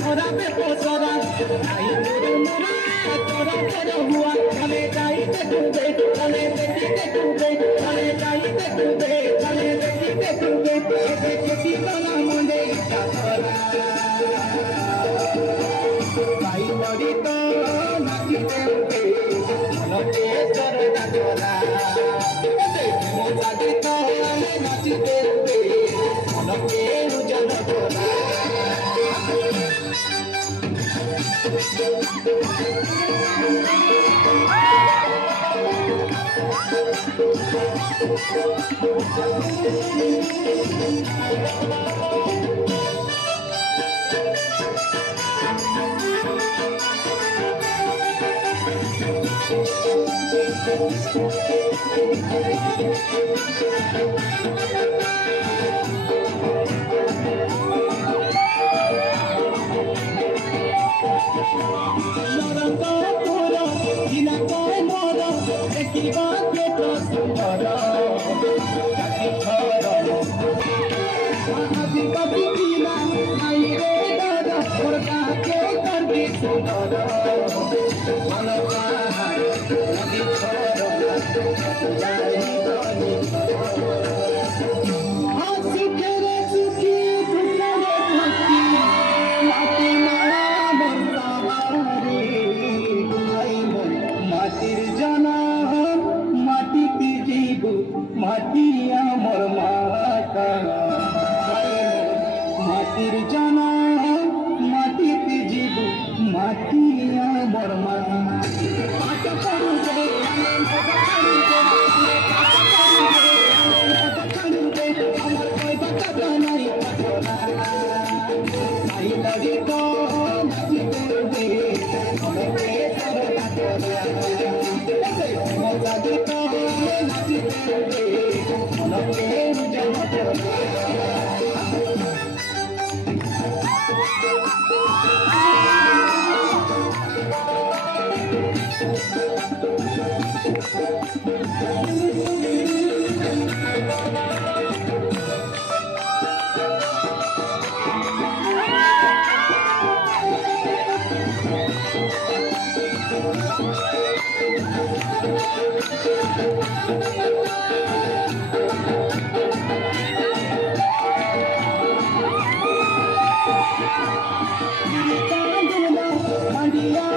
थोड़ा पे पोसरा आई मेरे मोरा थोड़ा तेरा हुआ चले जाई ते तू दे चले देखी ते तू दे चले जाई ते तू दे चले देखी ते तू दे ऐसे किसी तरह मुझे थोड़ा भाई नड़ी तो नाची दे मुझे सर का थोड़ा ऐसे मोजा दे तो नाची दे मुझे उजल थोड़ा মাটিয়া মোর মাতা মাটির জানা মাটিতে জীব মাটিয়া মোর মাতা পাটা করু দে পাটা করু দে পাটা করু দে আমার কই বাতা নাই পাটা আই লাগি তো নাচিতে দে আমাকে সর কাটো মজা দে তো নাচিতে দে আমাকে জানা Mandiya